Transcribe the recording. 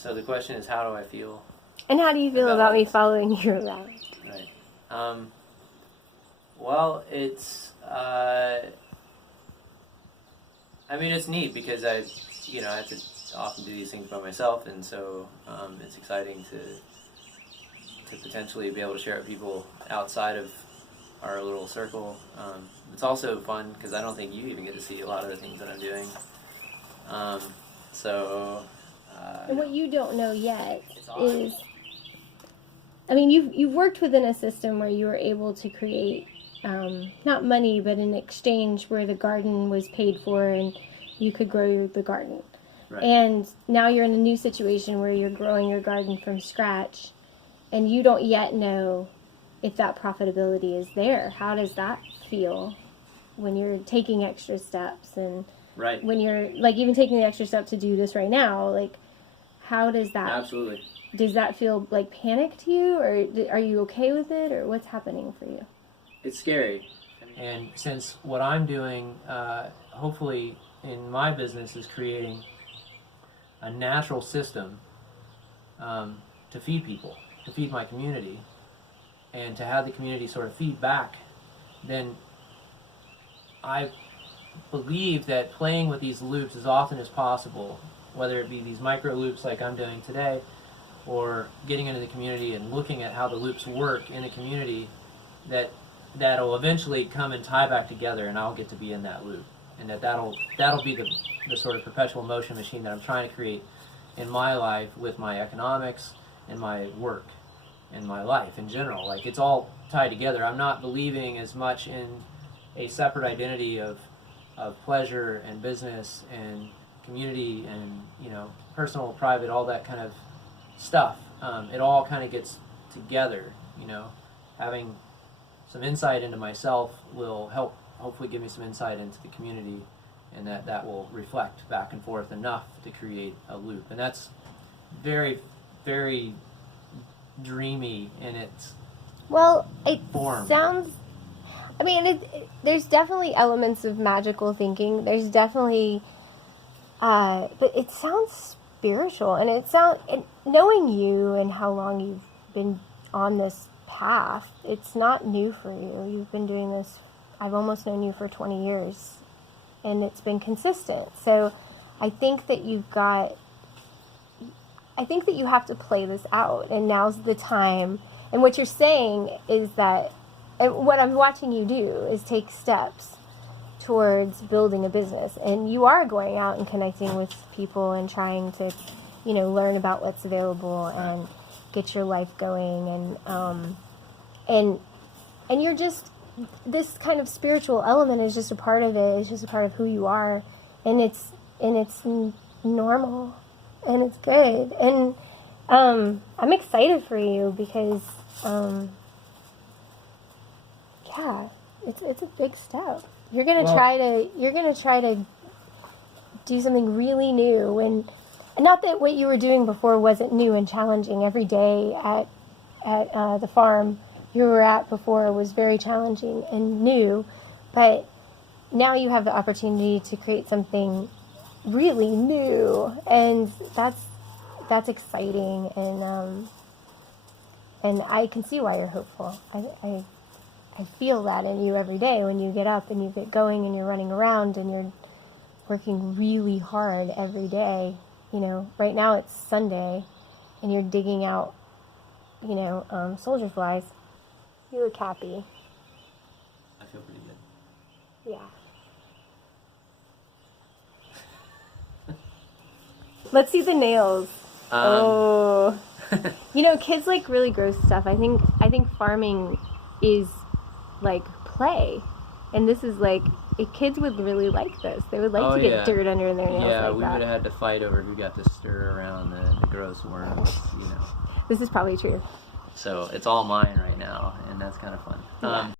So the question is, how do I feel? And how do you feel about me following you around? Right. Well, it's, it's neat because I have to often do these things by myself, and so it's exciting to potentially be able to share it with people outside of our little circle. It's also fun because I don't think you even get to see a lot of the things that I'm doing. And what you don't know yet awesome. is, you've worked within a system where you were able to create not money, but an exchange where the garden was paid for and you could grow the garden. Right. And now you're in a new situation where you're growing your garden from scratch, and you don't yet know if that profitability is there. How does that feel when you're taking extra steps, and right. when you're like even taking the extra step to do this right now? Like, how does that? Absolutely. Does that feel like panic to you, or are you okay with it, or what's happening for you? It's scary. And since what I'm doing, hopefully in my business, is creating a natural system to feed people, to feed my community, and to have the community sort of feed back, then I believe that playing with these loops as often as possible, whether it be these micro loops like I'm doing today, or getting into the community and looking at how the loops work in the community, that'll eventually come and tie back together, and I'll get to be in that loop, and that'll be the sort of perpetual motion machine that I'm trying to create in my life with my economics and my work and my life in general. Like, it's all tied together. I'm not believing as much in a separate identity of pleasure and business and community and personal, private, all that kind of stuff. It all kind of gets together. Having some insight into myself will help hopefully give me some insight into the community, and that will reflect back and forth enough to create a loop. And that's very, very dreamy in its form. Sounds, there's definitely elements of magical thinking. There's definitely, but it sounds spiritual, and knowing you and how long you've been on this path, it's not new for you. You've been doing this, I've almost known you for 20 years, and it's been consistent. So I think that you have to play this out, and now's the time. And what you're saying is that, and what I'm watching you do is take steps towards building a business, and you are going out and connecting with people and trying to, learn about what's available and get your life going, and you're just, this kind of spiritual element is just a part of it. It's just a part of who you are, and it's normal, and it's good, and I'm excited for you because it's a big step. You're gonna try to do something really new, and not that what you were doing before wasn't new and challenging. Every day at the farm you were at before was very challenging and new, but now you have the opportunity to create something really new, and that's exciting, and I can see why you're hopeful. I feel that in you every day when you get up and you get going and you're running around and you're working really hard every day. Right now it's Sunday and you're digging out, soldier flies. You look happy. I feel pretty good. Yeah. Let's see the nails. Kids like really gross stuff. I think farming is like play, and this is like, kids would really like this. They would like to get dirt under their nails. Yeah, like we that. would have had to fight over who got to stir around the gross worms. This is probably true. So it's all mine right now, and that's kind of fun. Yeah.